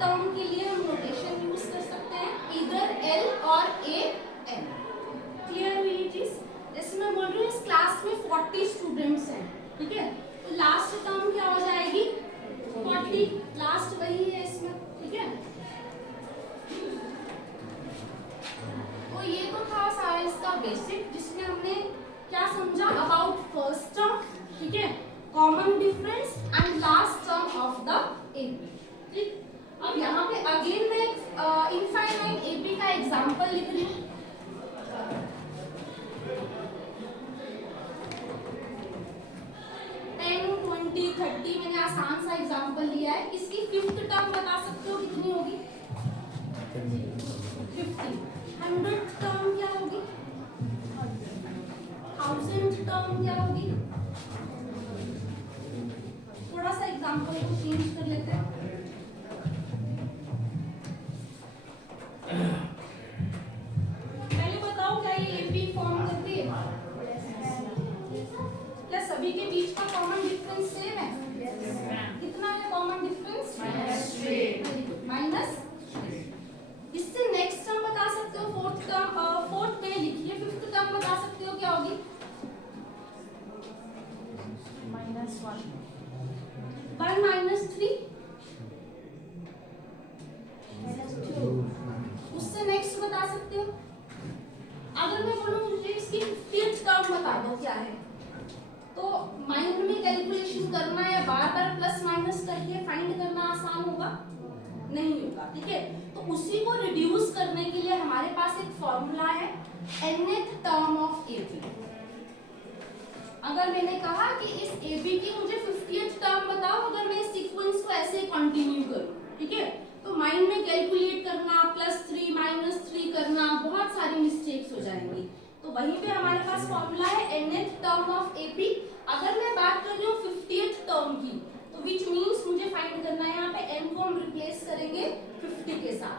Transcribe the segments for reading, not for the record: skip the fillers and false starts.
Term के लिए हम नोटेशन यूज कर सकते हैं इधर एल और ए एन। क्लियर हुई ये चीज? जैसे मैं बोल रही हूँ इस क्लास में 40 स्टूडेंट्स हैं, ठीक है, तो लास्ट टर्म क्या हो जाएगी 40, लास्ट वही है इसमें, ठीक है। तो ये तो था सारा इसका बेसिक, जिसमें हमने क्या समझा अबाउट फर्स्ट टर्म, ठीक है, common difference and last term of the AP, ठीक। अब यहाँ पे अगेन मैं इनफाइनाइट एपी का एग्जांपल लिख रही हूँ। 10, 20, 30 मैंने आसान सा एग्जांपल लिया है। इसकी फिफ्थ टर्म बता सकते हो कितनी होगी? 50। 100th टर्म क्या होगी? 1000th टर्म क्या होगी? थोड़ा सा एग्जांपल को चेंज कर लेते हैं। पहले बताओ क्या ये एपी फॉर्म करती है? क्या सभी के बीच का कॉमन डिफरेंस सेम है? कितना है कॉमन डिफरेंस? माइनस। इससे नेक्स्ट टर्म बता सकते हो, फोर्थ टर्म, फोर्थ में लिखिए, फिफ्थ टर्म बता सकते हो क्या होगी? -1 -3। उससे नेक्स्ट बता सकते हो। अगर मैं बोलूं मुझे इसकी 50th टर्म बता दो क्या है, तो माइंड में कैलकुलेशन करना या बार-बार प्लस माइनस करके फाइंड करना आसान होगा? नहीं होगा, ठीक है। तो उसी को रिड्यूस करने के लिए हमारे पास एक फॉर्मूला है nth टर्म ऑफ एपी। अगर मैंने कहा कि इस एपी की मुझे 50th टर्म बताओ, अगर मैं इस सीक्वेंस को ऐसे कंटिन्यू करूं, ठीक है, तो माइंड में कैलकुलेट करना, +3 -3 करना, बहुत सारी मिस्टेक्स हो जाएंगी। तो वहीं पे हमारे पास फॉर्मूला है nth टर्म ऑफ एपी। अगर मैं बात कर रही हूँ 50th टर्म की, तो विच मीन्स मुझे फाइंड करना है, यहाँ पे n को हम रिप्लेस करेंगे 50 के साथ।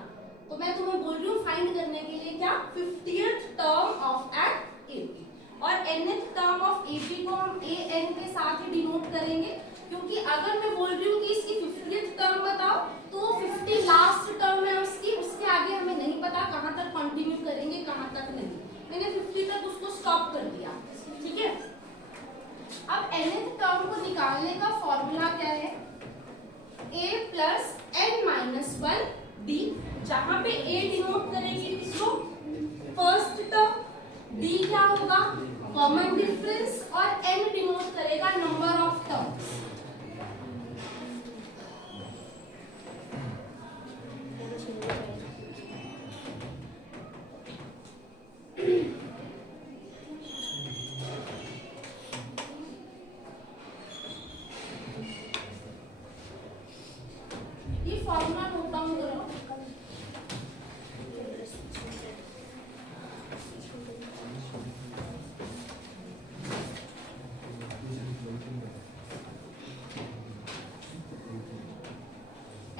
तो मैं तुम्हें बोल रही हूँ फाइंड करने के लिए क्या 50th term of an AP, और nth टर्म ऑफ एपी को हम an के साथ ही डिनोट करेंगे, क्योंकि अगर मैं बोल रही हूँ कि इसकी 50th टर्म बताओ, तो 50 लास्ट टर्म है उसकी, उसके आगे हमें नहीं पता कहाँ तक कंटिन्यू करेंगे कहाँ तक नहीं। मैंने 50 तक उसको स्टॉप कर दिया, ठीक है। अब nth टर्म को निकालने का फॉर्मूला क्या है? a प्लस n-1 d, जहां पे a डिनोट करेंगे इसको फर्स्ट टर्म, d क्या होगा कॉमन डिफरेंस, और n डिनोट करेगा नंबर ऑफ टर्म्स। ये फॉर्मूला नोट डाउन करो।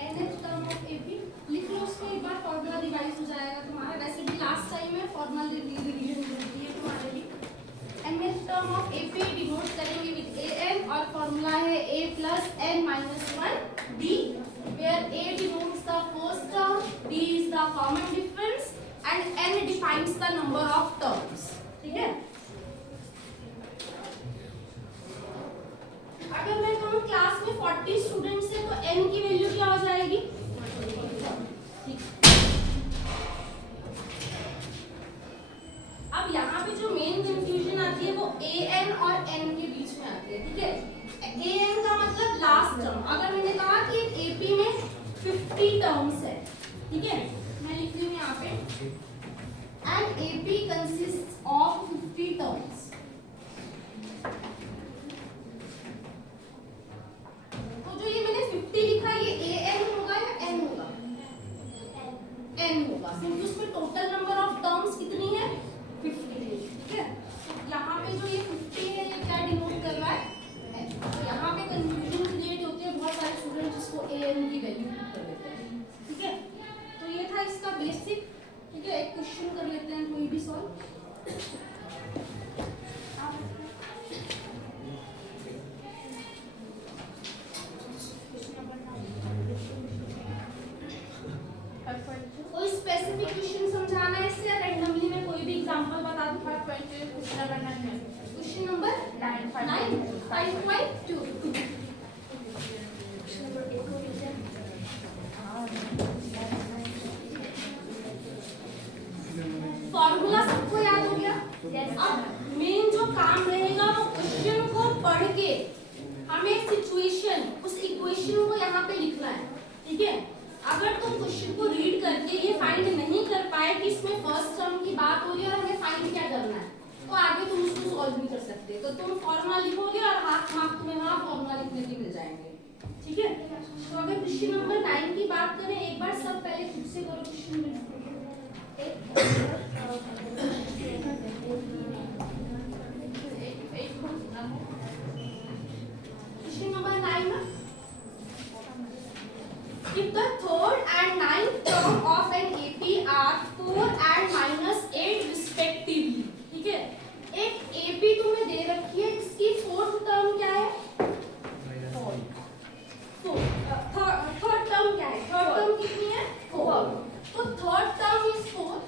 nth टर्म ऑफ एपी लिख लो, उसको एक बार फॉर्मूला रिवाइज हो जाएगा तुम्हारा। वैसे भी लास्ट टाइम में फॉर्मूला रिवीजन करती है तुम्हारे लिए। nth term of AP denote करेंगे विद an, और फॉर्मूला है a plus n-1 d, where a denotes the first term, d is the common difference, and n defines the number of terms, ठीक है। अगर मैं कहूँ क्लास में 40 students हैं, तो n की वैल्यू क्या हो जाएगी? अब यहाँ पे जो मेन कंफ्यूजन आती है वो an और n के बीच में आती है, ठीक है। an का मतलब लास्ट टर्म। अगर मैंने कहा कि एपी में 50 टर्म्स है, ठीक है, मैं लिख रही हूँ यहाँ पे and AP consist of 50 terms, तो जो ये मैंने 50 लिखा ये an होगा या n होगा? n होगा, क्योंकि उसमें टोटल नंबर ऑफ टर्म्स कितनी है? 50, ठीक है। यहाँ पे जो ये 50 है ये क्या डिनोट कर रहा है? n। तो यहाँ पे कंफ्यूजन क्रिएट होती है, बहुत सारे स्टूडेंट जिसको an की वैल्यू कर देते हैं, ठीक है। तो ये था इसका बेसिक, ठीक है। एक क्वेश्चन कर लेते हैं कोई भी सॉल्व। 5.2। फॉर्मूला सबको याद हो गया? अब मेन जो काम रहेगा वो क्वेश्चन को पढ़ के हमें सिचुएशन, उस इक्वेशन को यहाँ पे लिखना है, ठीक है? अगर तुम क्वेश्चन को रीड करके ये फाइंड नहीं कर पाए कि इसमें फर्स्ट टर्म की बात हो रही है और हमें फाइंड क्या करना है, तो आगे तुम उसको सॉल्व नहीं कर सकते। तो तुम फॉर्मूला लिखोगे और हाफ मार्क तुम्हें वहाँ फॉर्मूला लिखने के मिल जाएंगे, ठीक है? तो अगर क्वेश्चन नंबर 9 की बात करें, एक बार सब पहले खुद से करो क्वेश्चन में। Question number 9. If the third and ninth term of an AP are 4 and -8 respectively, ठीक है? एक AP तुम्हें दे रखी है जिसकी फोर्थ टर्म क्या है? थर्ड टर्म क्या है? थर्ड टर्म कितनी है? 4। तो third term is 4।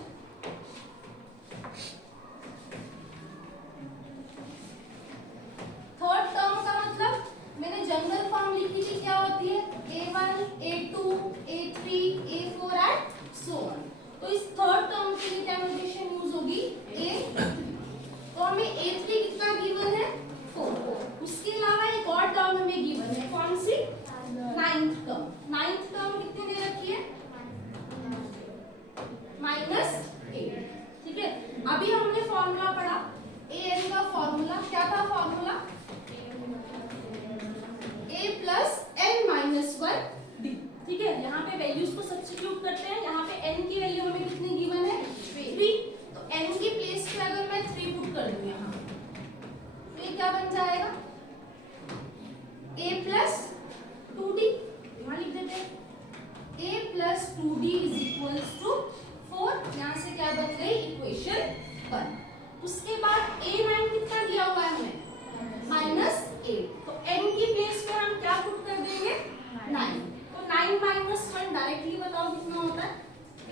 Third term का मतलब मैंने जनरल फॉर्म लिखी थी, क्या होती है? A1, A2, A3, A4 and so on. तो इस थर्ड टर्म के लिए क्या नोटेशन यूज होगी? A3। तो हमें A3 कितना गिवन है? 4। उसके अलावा एक और टर्म हमें गिवन है, कौन सी? Ninth term. नाइन्थ टर्म कितनी दे रखी है? -8, ठीक है? अभी हमने फॉर्मूला पढ़ा, an का फॉर्मूला क्या था? Formula a plus n minus 1 d, ठीक है? यहाँ पे वैल्यूज को सब्स्टिट्यूट करते हैं। यहाँ पे n की वैल्यू हमें कितनी गिवन है? 3। तो n की प्लेस पे अगर मैं 3 पुट कर दूं यहाँ, तो ये क्या बन जाएगा? a प्लस 2d, यहाँ लिख देते हैं a plus 2d is equals to 4। यहाँ से क्या बन गई? इक्वेशन 1। उसके बाद a9 कितना दिया हुआ है हमें? -8। तो n की प्लेस पे हम क्या पुट कर देंगे? 9। तो 9 माइनस 1 डायरेक्टली बताओ कितना होता है?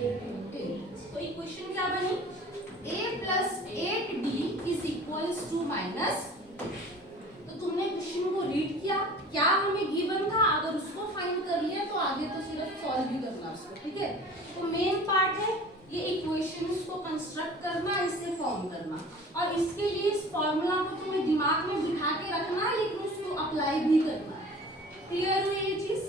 8। तो इक्वेशन क्या बनी? a plus 8d is equals to -। तो तुमने क्वेश्चन को रीड किया, क्या हमें गिवन था, अगर उसको फाइंड कर लिया तो आगे तो सिर्फ सॉल्व ही करना उसको, ठीक है? तो मेन पार्ट है ये इक्वेशंस को कंस्ट्रक्ट करना, इसे फॉर्म करना, और इसके लिए इस फॉर्मूला को तुम्हें दिमाग में बिठा के रखना है, लेकिन उसको अप्लाई भी करना है। क्लियर हुई ये चीज?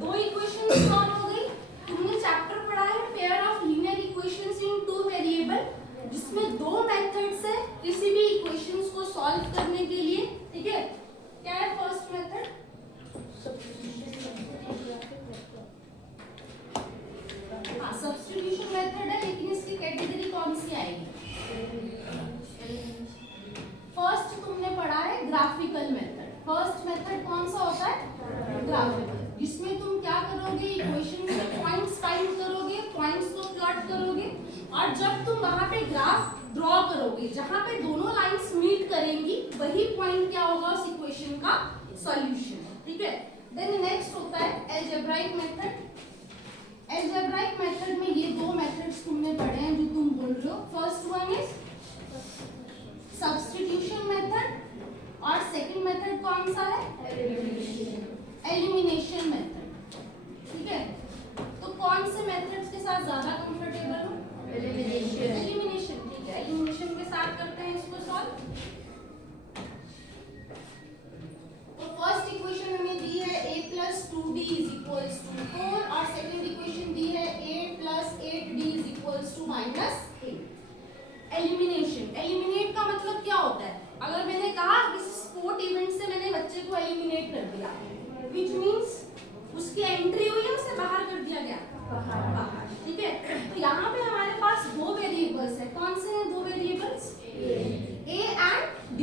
दो इक्वेशंस सॉल्व हो गई। तुमने चैप्टर पढ़ा है pair of linear equations in 2 variable, जिसमें 2 मेथड्स है किसी भी इक्वेशंस को सॉल्व करने के लिए, ठीक है? क्या है फर्स्ट मेथड? हाँ, सब्स्टिट्यूशन मेथड है, लेकिन इसकी कैटेगरी कौन सी आएगी? फर्स्ट तुमने पढ़ा है ग्राफिकल मेथड। फर्स्ट मेथड कौन सा होता है? ग्राफिकल, जिसमें तुम क्या करोगे? इक्वेशन में पॉइंट्स फाइंड करोगे, पॉइंट्स को प्लॉट करोगे, और जब तुम वहां पे ग्राफ ड्रॉ करोगे जहां पे दोनों लाइंस मीट करेंगी, वही पॉइंट क्या होगा उस इक्वेशन का? सॉल्यूशन, ठीक है? देन नेक्स्ट होता है अलजेब्राइक मेथड। अलजेब्राइक मेथड में ये 2 मेथड्स तुमने पढ़े हैं जो तुम बोल रहे हो। First one is substitution method, और सेकंड मेथड कौन सा है? एलिमिनेशन मेथड, ठीक है? तो कौन से मेथड्स के साथ ज्यादा कंफर्टेबल हो? एलिमिनेशन, ठीक है? एलिमिनेशन के साथ करते हैं इसको सॉल्व। तो फर्स्ट इक्वेशन हमें दी है a plus 2d is equals to 4, और सेकंड इक्वेशन दी है a plus 8d is equals to -8। Elimination, eliminate का मतलब क्या होता है? अगर मैंने कहा किसी स्पोर्ट इवेंट से मैंने बच्चे को एलिमिनेट कर दिया, व्हिच मींस उसकी एंट्री हुई है, उसे बाहर कर दिया गया, बाहर, ठीक है? तो यहाँ पे हमारे पास 2 वेरिएबल्स है। कौन से हैं 2 वेरिएबल्स? a and d।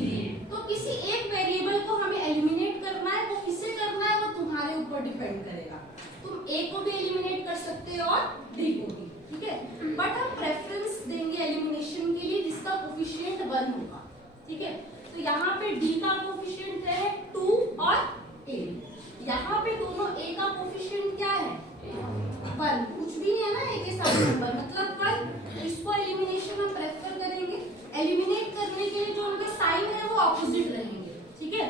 तो किसी एक वेरिएबल को हमें एलिमिनेट करना है, वो किसे करना है वो तुम्हारे ऊपर डिपेंड करेगा। तुम a को भी एलिमिनेट कर सकते हो और d को भी, ठीक है? बट हम प्रेफरेंस देंगे एलिमिनेशन के लिए जिसका कोफिशिएंट 1 होगा, ठीक है? तो यहाँ पे d का कोफिशिएंट क्या है? 2 और a। यहाँ पे दोनों a का कोफिशिएंट क्या है? 1। कुछ भी नहीं है ना a के साथ नंबर, मतलब 1। इसको एलिमिनेशन हम प्रेफर करेंगे। एलिमिनेट करने के लिए जो उनके साइन है वो ऑपोजिट रहेंगे, ठीक है?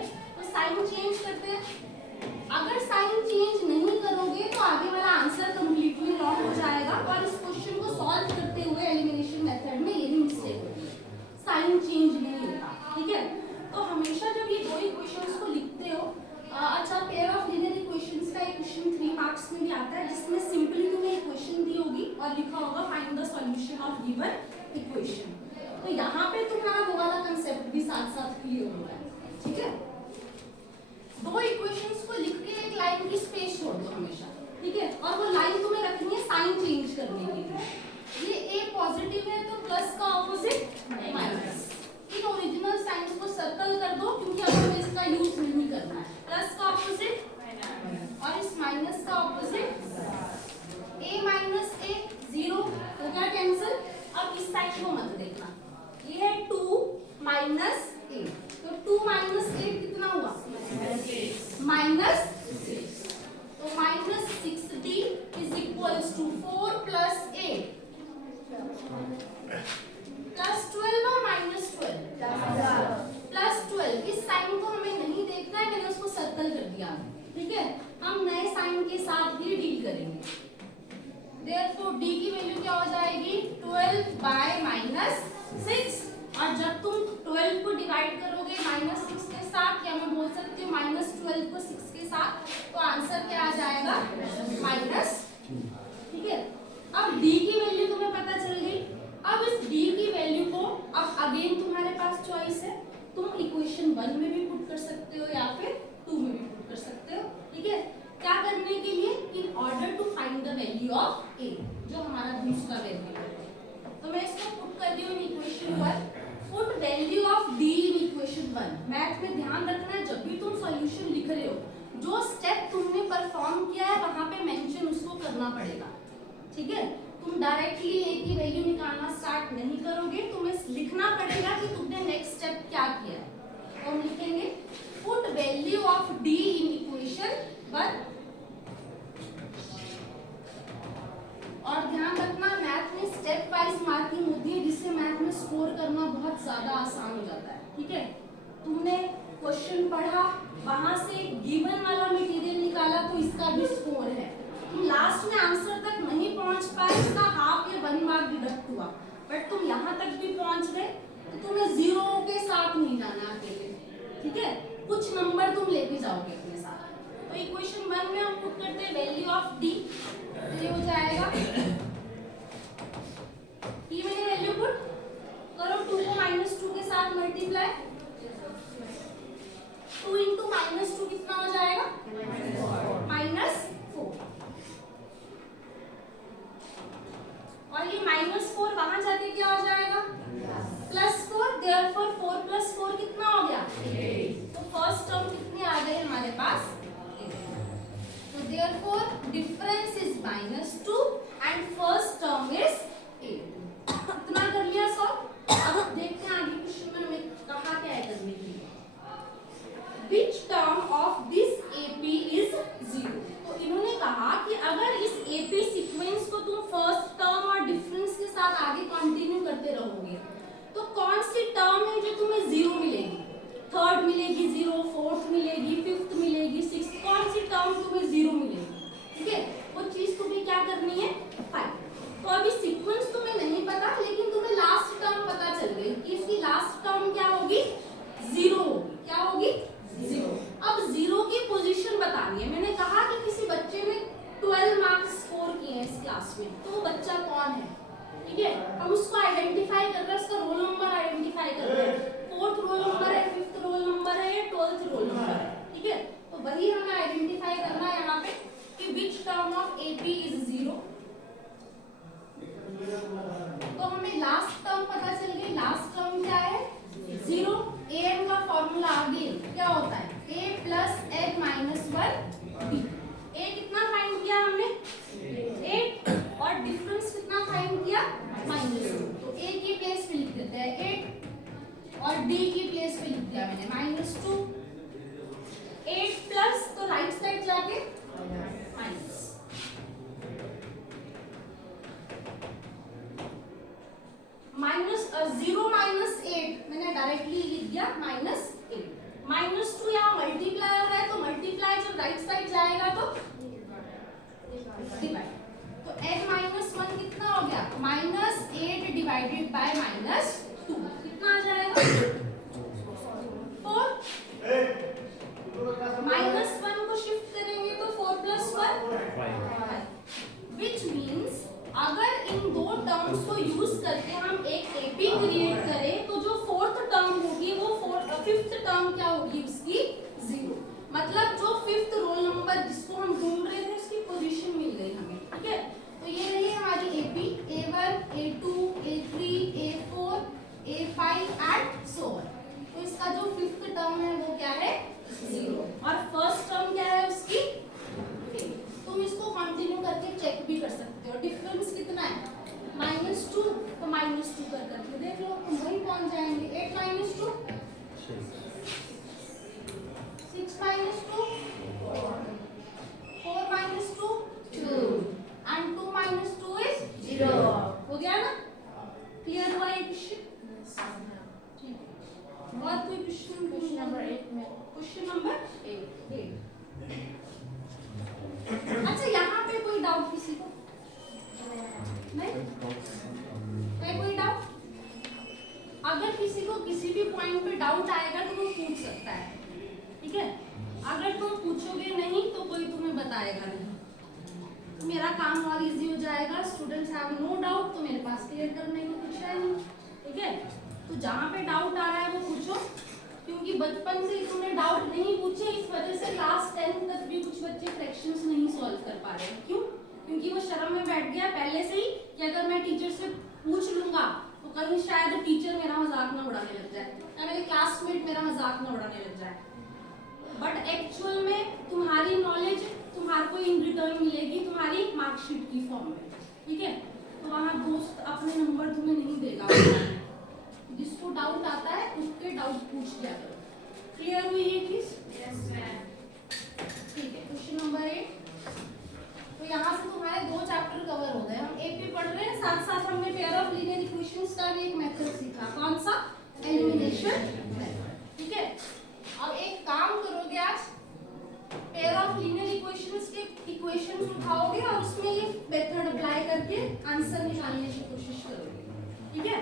साइन चेंज करने के लिए। ये ए पॉजिटिव है तो प्लस का opposite minus. In original science को सर्कल कर दो क्योंकि अब हमें इसका यूज नहीं करना है। प्लस का ऑपोजिट और इस माइनस का ऑपोजिट, a माइनस ए 0 हो गया कैंसिल। अब इस साइड को मत देखना, ये है 2 माइनस ए, तो 2 माइनस 8 कितना हुआ माइनस 6, तो minus 6d is equals to 4 plus 8 plus 12 और माइनस 12 प्लस 12। इस साइन को हमें नहीं देखना है, मैंने उसको सर्कल कर दिया, ठीक है। हम नए साइन के साथ ही डील करेंगे। Therefore d की वैल्यू क्या हो जाएगी 12 बाय माइनस 6, और जब तुम 12 को डिवाइड करोगे माइनस 6 के साथ, या मैं बोल सकती हूँ माइनस 12 को 6 के साथ, तो आंसर क्या आ जाएगा माइनस, ठीक है। अब d की वैल्यू तुम्हें पता चल गई। अब इस d की वैल्यू को अब अगेन तुम्हारे पास चॉइस है, तुम इक्वेशन 1 में भी पुट कर सकते हो या फिर 2 में भी पुट कर सकते हो, ठीक है। क्या करने के लिए, in order to find the value of a, जो हमारा दूसरा वैल्यू है। तो मैं इसको पुट कर रही हूँ in equation 1, put value of d in equation 1। Math में ध्यान रखना है, जब भी तुम सॉल्यूशन लिख रहे हो, जो स्टेप तुमने परफॉर्म किया है वहां पे मेंशन उसको करना पड़ेगा, ठीक है। तुम डायरेक्टली a की वैल्यू निकालना स्टार्ट नहीं करोगे, तुम्हें लिखना पड़ेगा कि तुमने नेक्स्ट स्टेप क्या किया है। तो हम लिखेंगे put value of d in equation 1। और ध्यान रखना, मैथ में स्टेप वाइज मार्किंग होती है, जिससे मैथ में स्कोर करना बहुत ज्यादा आसान हो जाता है, ठीक है। तुमने क्वेश्चन पढ़ा, वहां से गिवन वाला मटेरियल निकाला, तो इसका भी स्कोर है। तुम लास्ट में आंसर तक नहीं पहुंच पाए, इसका हाफ या 1 मार्क डिडक्ट हुआ, बट तुम यहाँ तक भी पहुंच गए, तो तुम्हें 0 के साथ नहीं जाना अकेले, ठीक है। कुछ नंबर तुम लेके जाओगे अपने साथ। तो इक्वेशन 1 में हम पुट करते हैं वैल्यू ऑफ d, ये हो जाएगा d में वैल्यू पुट करो, 2 को -2 के साथ मल्टीप्लाई, 2 इंटू -2 कितना हो जाएगा -4, और ये -4 वहां जाके क्या हो जाएगा +4, देयरफॉर 4 + 4 कितना हो गया 8। तो फर्स्ट टर्म कितनी आ गई हमारे पास, so therefore difference is -2 and first term is 8। इतना कर लिया सॉल्व। अब देखते हैं आगे क्वेश्चन में हमें कहा क्या है करने के लिए। Which term of this AP is 0? तो इन्होंने कहा कि अगर इस AP सीक्वेंस को तुम फर्स्ट टर्म और डिफरेंस के साथ आगे कंटिन्यू करते रहोगे, तो कौन सी टर्म है जो तुम्हें 0 मिलेगी, थर्ड मिलेगी 0, फोर्थ मिलेगी, फिफ्थ मिलेगी, सिक्स्थ, कौन सी टर्म तुम्हें 0 मिलेगी, ठीक है। वो चीज तुम्हें क्या करनी है फाइंड। तो अभी सीक्वेंस तुम्हें नहीं पता, लेकिन तुम्हें लास्ट टर्म पता चल गई कि इसकी लास्ट टर्म क्या होगी 0 होगी। क्या होगी 0। अब 0 की पोजीशन बतानी है। मैंने कहा कि किसी बच्चे ने 12 मार्क्स स्कोर किए हैं इस क्लास में, तो वो बच्चा कौन है, ठीक है। हम उसको आइडेंटिफाई कर रहे हैं, उसका रोल नंबर आइडेंटिफाई कर रहे हैं, 4th रोल नंबर है, 5th रोल नंबर है, या 12th रोल नंबर है, ठीक है। तो वही हमें आइडेंटिफाई करना है यहाँ पे कि which term of AP is 0। तो हमें लास्ट टर्म पता चल गई। लास्ट टर्म क्या है 0। am का फॉर्मूला आगे क्या होता है a + n - 1 b। a कितना फाइंड किया हमने 8, और डिफरेंस कितना फाइंड किया -2। तो a की प्लेस पे लिख देते हैं 8, और d की प्लेस पे लिख दिया मैंने -2। 8 प्लस, तो राइट साइड जाके माइनस, -0 - 8 मैंने डायरेक्टली लिख दिया -8। -2 यहाँ मल्टीप्लायर है, तो मल्टीप्लाई जब राइट साइड जाएगा तो डिवाइड, तो n - 1 कितना हो गया -8 डिवाइडेड बाय -2 कितना आ जाएगा 4। -1 को शिफ्ट करेंगे तो 4 + 1 which means अगर इन दो टर्म्स को यूज करके हम एक एपी क्रिएट करें, तो जो 4th टर्म होगी वो 5th टर्म क्या होगी उसकी 0। मतलब जो 5th रोल नंबर जिसको हम ढूंढ रहे थे उसकी पोजीशन मिल गई हमें, ठीक है। तो ये भी कर सकते हो। डिफरेंस कितना है? -2, तो -2 कर करके देख लो, तुम वहीं पहुंच जाएंगे। 8 - 2 6 - 2 4 - 2 2 and 2 - 2 is 0। हो गया ना? क्लियर हुआ ये क्वेश्चन? ठीक है, और कोई क्वेश्चन? क्वेश्चन नंबर 8 में, क्वेश्चन नंबर 8। अच्छा, यहाँ पे कोई डाउट किसी को? नहीं है कोई डाउट? अगर किसी को किसी भी पॉइंट पे डाउट आएगा तो वो पूछ सकता है, ठीक है? अगर तुम पूछोगे नहीं तो कोई तुम्हें बताएगा नहीं, तो मेरा काम और इजी हो जाएगा। स्टूडेंट्स हैव नो डाउट तो मेरे पास क्लियर करने को कुछ है नहीं, ठीक है? तो जहाँ पे डाउट आ रहा है वो पूछो, क्योंकि बचपन से तुमने डाउट नहीं पूछे, इस वजह से क्लास 10 तक भी कुछ बच्चे फ्रैक्शंस नहीं सॉल्व कर पा रहे हैं। क्यों? क्योंकि वो शर्म में बैठ गया पहले से ही कि अगर मैं टीचर से पूछ लूंगा तो कहीं शायद टीचर मेरा मजाक ना उड़ाने लग जाए या मेरे क्लासमेट मेरा मजाक ना उड़ाने लग जाए। बट एक्चुअल में तुम्हारी नॉलेज तुम्हारे को इन रिटर्न मिलेगी तुम्हारी मार्कशीट की फॉर्म में, ठीक है? तो वहाँ दोस्त अपने नंबर तुम्हें नहीं देगा। जिसको डाउट आता है उसके डाउट पूछ लिया करो। क्लियर हुई ये चीज? Yes ma'am. ठीक है, क्वेश्चन नंबर 8। तो यहाँ से तुम्हारे 2 चैप्टर कवर हो गए। हम एपी पढ़ रहे हैं, साथ साथ हमने पेयर ऑफ लीनियर इक्वेशंस का भी एक मेथड सीखा। कौन सा? एलिमिनेशन मेथड, ठीक है? अब एक काम करोगे, आज पेयर ऑफ लीनियर इक्वेशंस के इक्वेशंस उठाओगे और उसमें ये मेथड अप्लाई करके आंसर निकालने की कोशिश करोगे, ठीक है?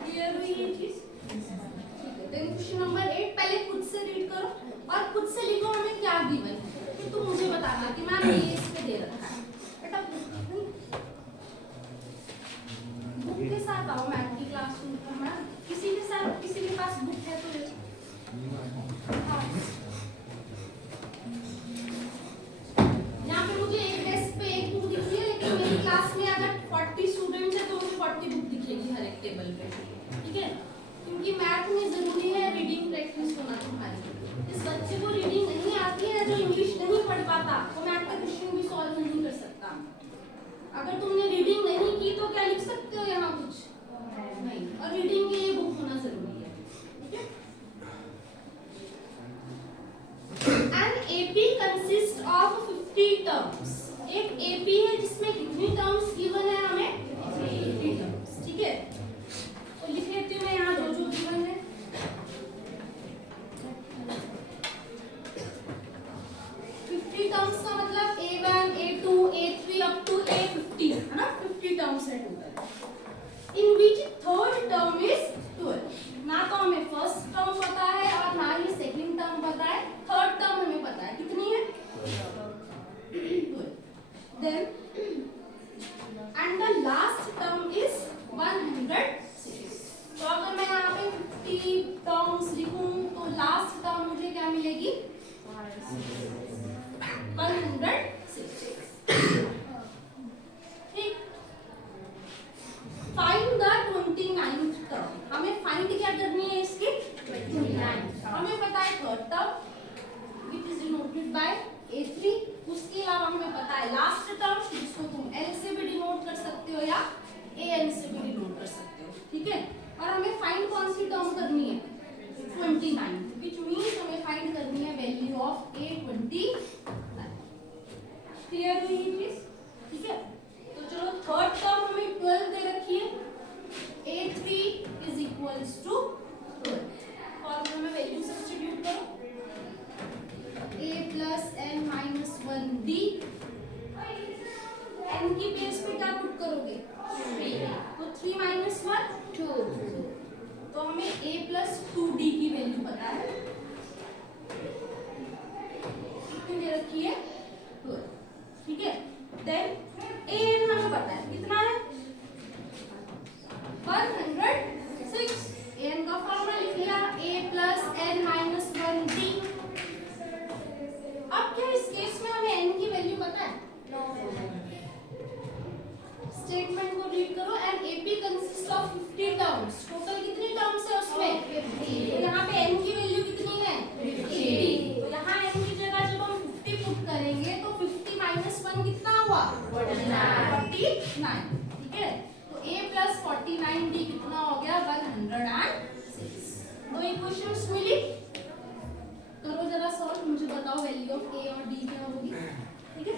क्लियर हुई ये चीज? ठीक है, देन क्वेश्चन नंबर 8 पहले खुद से रीड करो और खुद से लिखो हमें क्या गिवन है, फिर तुम मुझे बताना कि मैम ये इस पे दे रखा है। बेटा बुक के साथ आओ मैम की क्लास में। मैम किसी के साथ, किसी के पास बुक है तो ले लो। यहाँ पे मुझे एक डेस्क पे एक बुक दिख रही है, लेकिन मेरी क्लास में अगर 40 स्टूडेंट्स है तो मुझे 40 बुक दिखेगी हर एक टेबल पे, ठीक है? क्योंकि मैथ में जरूरी है रीडिंग प्रैक्टिस होना तुम्हारी। इस बच्चे को रीडिंग नहीं आती है, जो इंग्लिश नहीं पढ़ पाता, वो मैथ का क्वेश्चन भी सॉल्व नहीं कर सकता। अगर तुमने रीडिंग नहीं की तो क्या लिख सकते हो यहाँ? कुछ नहीं। और रीडिंग के लिए बुक होना जरूरी है, ठीक है? An AP consists of 50 terms। एक AP है जिसमें कितनी टर्म्स गिवन है हमें? 50 टर्म्स, ठीक है? तो लिख लेती हूँ मैं यहाँ जो जो गिवन है। 50 टर्म्स का मतलब A1, A2, A3 up to A50 है ना? 50 टर्म्स है total. In which third term is 12। ना तो हमें फर्स्ट टर्म पता है और ना ही सेकंड टर्म पता है, थर्ड टर्म हमें पता है। कितनी है? 12। Then and the last term is 106। तो अगर मैं यहाँ पे 50 टर्म्स लिखूं तो लास्ट टर्म मुझे क्या मिलेगी? 106। ठीक। Find the 29th term. हमें फाइंड क्या करनी है इसकी? 29। हमें पता है third term which is denoted by A3। उसके अलावा हमें पता है लास्ट टर्म जिसको तुम L से भी डिनोट कर सकते हो या AN से भी डिनोट कर सकते हो, ठीक है? और हमें फाइंड कौन सी टर्म करनी है? 29, which means हमें फाइंड करनी है वैल्यू ऑफ A29। क्लियर हुई ये चीज? ठीक है, तो चलो थर्ड टर्म हमें 12 दे रखी है। A3 is equals to 12। Formula में वैल्यू सब्स्टिट्यूट करो। A plus n minus 1D। n की बेस पे क्या पुट करोगे? 3। तो 3 minus 1 2। तो हमें A plus 2D की वैल्यू पता है, कितनी दे रखी है? 12, ठीक है? देन AN हमें पता है कितना है? 106। AN का फॉर्मूला लिख लिया, A plus n minus 1D। अब क्या इस केस में हमें n की वैल्यू पता है? स्टेटमेंट को रीड करो। And AP consist of 50 terms. Total कितनी टर्म्स है उसमें? 50। तो यहाँ पे n की वैल्यू कितनी है? 50। तो यहाँ n की जगह जब हम 50 पुट करेंगे तो 50 - 1 कितना हुआ 49, ठीक है। तो a प्लस 49 d कितना हो गया 106। दो इक्वेशंस मिली, करो जरा सॉल्व, मुझे बताओ वैल्यू ऑफ a और d क्या होगी, ठीक है।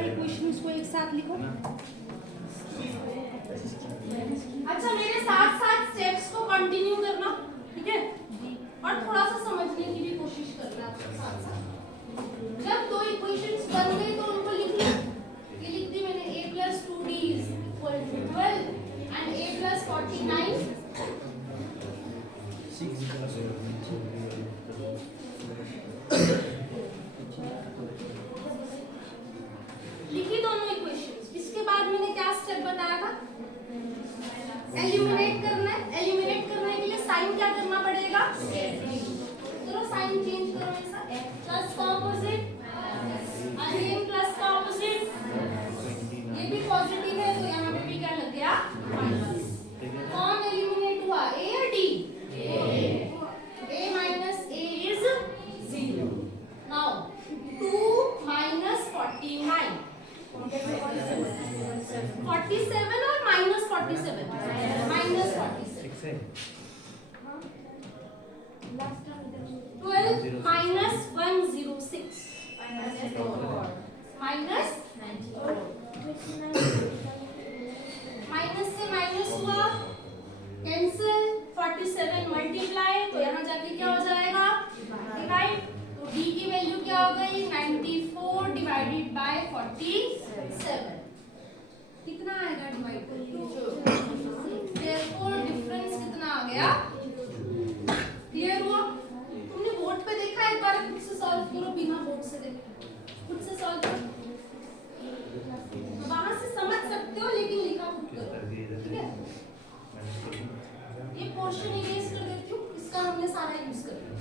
इक्वेशंस को एक साथ लिखो। अच्छा, मेरे साथ साथ स्टेप्स को कंटिन्यू करना, ठीक है, और थोड़ा सा समझने की भी कोशिश करना आपके साथ साथ। जब दो इक्वेशंस बन गई तो उनको लिख लो। ये लिख दी मैंने, a plus 2d is equal to 12 and a plus 49 लिखी दोनों इक्वेशंस। इसके बाद मैंने क्या स्टेप बताया था, एलिमिनेट करना है। एलिमिनेट करने के लिए साइन क्या करना पड़ेगा, चलो साइन चेंज करो, ऐसा प्लस का ऑपोजिट, अगेन प्लस का ऑपोजिट, ये भी पॉजिटिव है तो यहाँ पे भी क्या लग गया माइनस। कौन एलिमिनेट हुआ, a या d, a minus a is 0। now 2 minus 49, 47 और minus 47, minus 47, 12 minus 106, minus minus से माइनस हुआ, कैंसिल, 47 मल्टीप्लाई, तो यहाँ जाके क्या हो जाएगा डिवाइड। तो d की वैल्यू क्या हो गई 94 डिवाइडेड बाय 47, कितना आएगा डिवाइड करके, देयरफॉर डिफरेंस कितना आ गया। क्लियर हुआ, तुमने बोर्ड पे देखा, एक बार खुद से सॉल्व करो, बिना बोर्ड से देखे खुद से सॉल्व करो, वहां से समझ सकते हो लेकिन लिखा खुद करो, ठीक है। ये पोर्शन इरेज कर देती हूँ, इसका हमने सारा यूज कर लिया।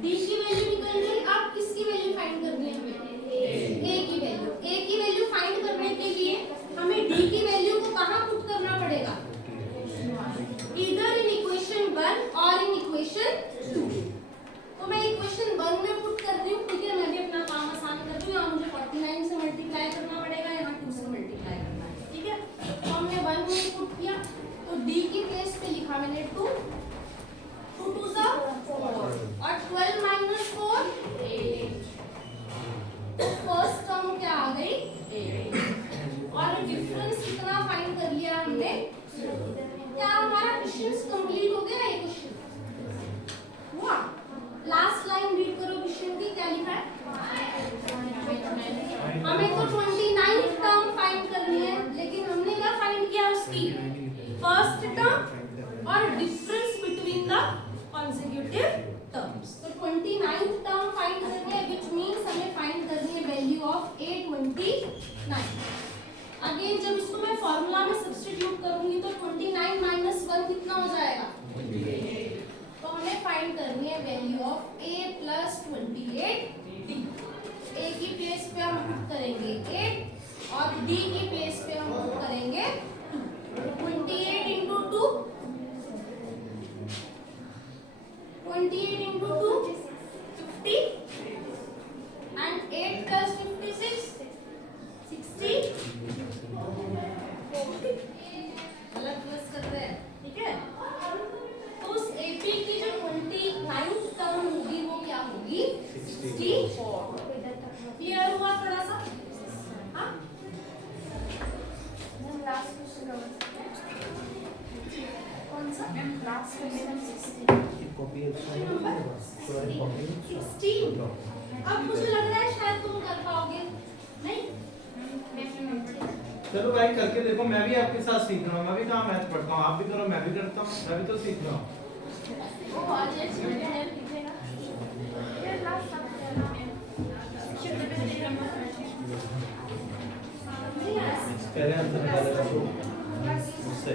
डी की वैल्यू निकल गई, अब किसकी वैल्यू फाइंड करनी है हमें, ए की वैल्यू। ए की वैल्यू फाइंड करने के लिए हमें डी की वैल्यू को कहाँ पुट करना पड़ेगा, इधर इन इक्वेशन 1 और इन इक्वेशन 2। तो मैं इक्वेशन 1 में पुट कर रही हूँ, ठीक है, मैं भी अपना काम आसान कर रही हूँ। यहाँ मुझे 49 से मल्टीप्लाई करना पड़ेगा, यहाँ 2 से मल्टीप्लाई करना है, ठीक है। तो हमने 1 में पुट किया, तो डी की प्लेस पे लिखा मैंने 2, 2 2 जा 4 और 12 माइनस 4 8। तो फर्स्ट टर्म क्या आ गई 8 और डिफरेंस कितना फाइंड कर लिया हमने। क्या हमारा क्वेश्चन कंप्लीट हो गया, ये क्वेश्चन हुआ। लास्ट लाइन रीड करो क्वेश्चन की, क्या लिखा है, हमें तो 29th टर्म फाइंड करनी है, लेकिन हमने क्या फाइंड किया, उसकी फर्स्ट टर्म और difference between the consecutive terms। तो 29th टर्म फाइंड करनी है, which means हमें फाइंड करनी है वैल्यू ऑफ 829। अगेन जब इसको मैं फॉर्मूला में सब्स्टिट्यूट करूंगी तो 29 माइनस 1 कितना हो जाएगा, तो हमें फाइंड करनी है value of a plus 28d। a की प्लेस पे हम पुट करेंगे 8 और d की प्लेस पे हम पुट करेंगे 2। 28 कौन सा? कॉपी है 16। अब मुझे लग रहा है शायद तुम कर पाओगे नहीं। चलो भाई करके देखो, मैं भी आपके साथ सीख रहा हूँ, मैं भी कहाँ मैथ पढ़ता हूँ, आप भी करो मैं भी करता हूँ, मैं भी तो सीख रहा हूँ। वो आज ये कीजिएगा। पहले आंसर निकालेगा तो उससे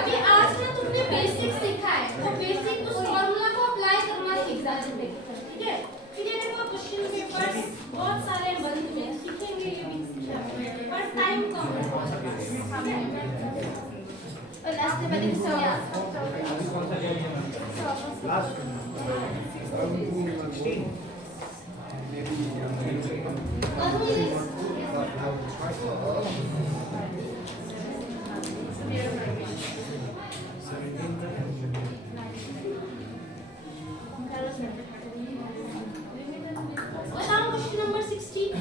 अभी आज ना तुमने बेसिक सीखा है, वो बेसिक उस फॉर्मूला को अप्लाई करना सीख जाओगे, ठीक है? फिर ये देखो क्वेश्चन पेपर्स बहुत सारे बंद में सीखेंगे, ये भी पर टाइम कम है। और लास्ट में बड़ी समस्या कौन सा लिया मैंने लास्ट 16 क्वेश्चन नंबर 16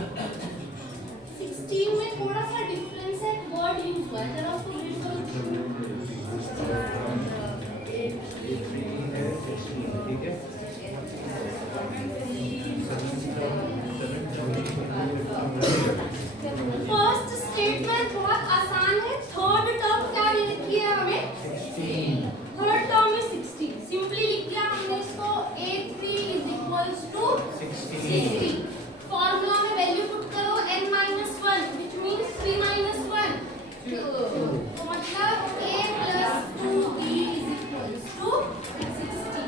में थोड़ा सा डिफरेंस है, वर्ड यूज हुआ है, जरा उसको रीड करो। ठीक है। फर्स्ट स्टेटमेंट बहुत आसान है, थर्ड टर्म क्या दे रखी है हमें? 16। थर्ड टर्म में 16 सिंपली लिख दिया हमने इसको, a3 = 16। फॉर्मूला में वैल्यू पुट करो n - 1 व्हिच मींस 3 - 1 तो मतलब a + 2b = 16।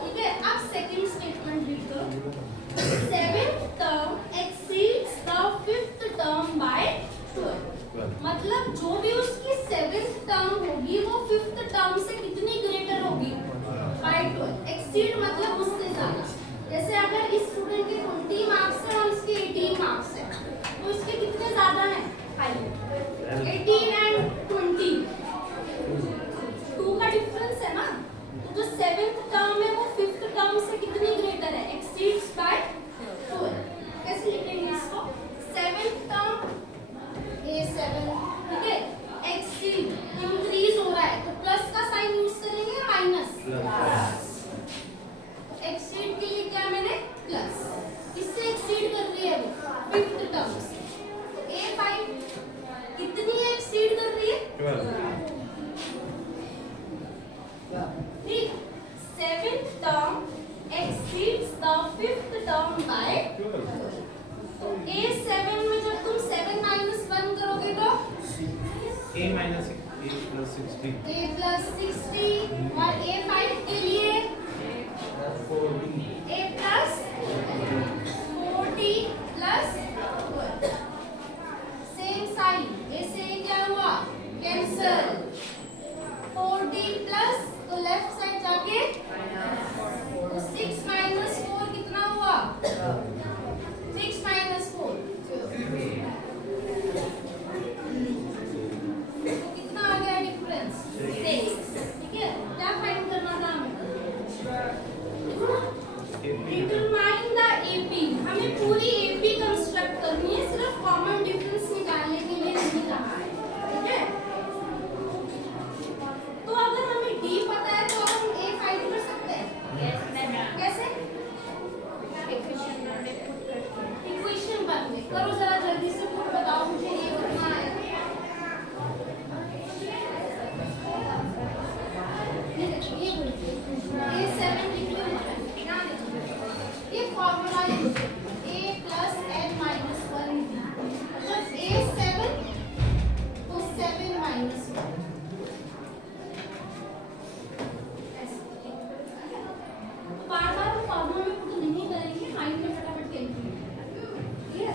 ठीक है, अब सेकंड स्टेटमेंट रीड करो। Seventh term exceeds the fifth term by 12। मतलब जो भी उसकी सेवेंथ टर्म होगी वो फिफ्थ टर्म से कितनी ग्रेटर होगी? by 12। एक्सीड मतलब उससे ज्यादा। जैसे अगर इस स्टूडेंट के 20 मार्क्स हैं और इसके 18 मार्क्स हैं, तो इसके कितने ज्यादा हैं? 18 and 20 2 का डिफरेंस है ना। तो जो सेवेंथ टर्म है वो फिफ्थ टर्म से कितनी ग्रेटर है? Exceeds by 12। कैसे लिखेंगे इसको? सेवेंथ टर्म a7, ठीक है, एक्सीड इंक्रीज हो रहा है तो प्लस का साइन यूज करेंगे या माइनस? एक्सीड के लिए क्या मैंने प्लस, किससे एक्सीड कर रही है वो? फिफ्थ टर्म से। तो a5 कितनी एक्सीड कर रही है? 12। ठीक, seventh term exceeds the fifth term by 12। तो a7 में जब तुम 7 - 1 करोगे तो a - 16 a + 60 और a5 के लिए a + 40 + 12। सेम साइन, a से क्या हुआ? कैंसल। 40 प्लस तो लेफ्ट साइड जाके तो 6 - 4 कितना हुआ? 6 - 4 तो कितना आ गया डिफरेंस? 6। ठीक है, क्या फाइंड करना था हमें? Determine the AP. हमें पूरी एपी कंस्ट्रक्ट करनी है, सिर्फ कॉमन डिफरेंस निकालने के लिए नहीं कहा है, ठीक है? तो अगर हमें d पता है तो हम a फाइंड कर सकते हैं। कैसे? इक्वेशन बन गई, करो जरा जल्दी से पुट बताओ मुझे, ये कितना है? ये देखो, ये बोलिए a7 लिख लो, ध्यान देखो ये फॉर्मूला है, a + n - 1 मतलब a7 तो 7 - 1 बार-बार फॉर्मूला में पुट नहीं करेंगे, माइंड में फटाफट कैलकुलेट ठीक है।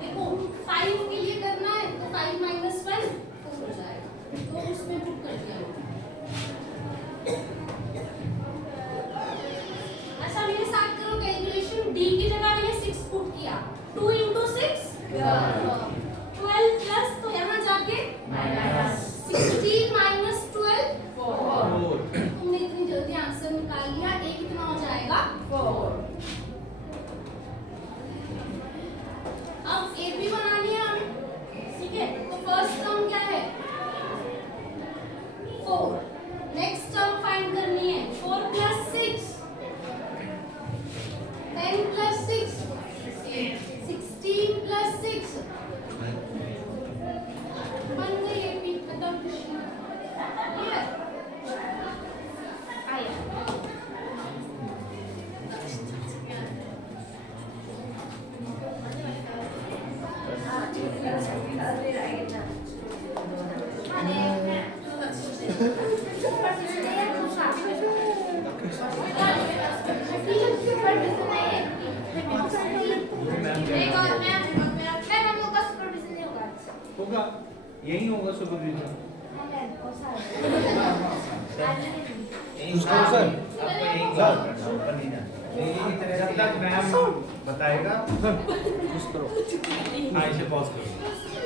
देखो 5 के लिए करना है तो 5 - 1 4 हो जाएगा, तो उसमें पुट कर दिया। अच्छा मेरे साथ करो कैलकुलेशन, d की जगह मैंने 6 पुट किया, 2 × 6 12 प्लस तो यहाँ जाके -16 - 12 4। तुमने इतनी जल्दी आंसर निकाल लिया, a कितना हो जाएगा? 4। अब a भी बनानी है हमें, ठीक है? तो फर्स्ट टर्म क्या है? सुपरविजन है या दूसरा सुपरविजन है एक और मैम हम लोग का सुपरविजन नहीं होगा होगा यही होगा सुपरविजन उसका सर जब तक मैम बताएगा कुछ करो हाँ इसे पॉज करो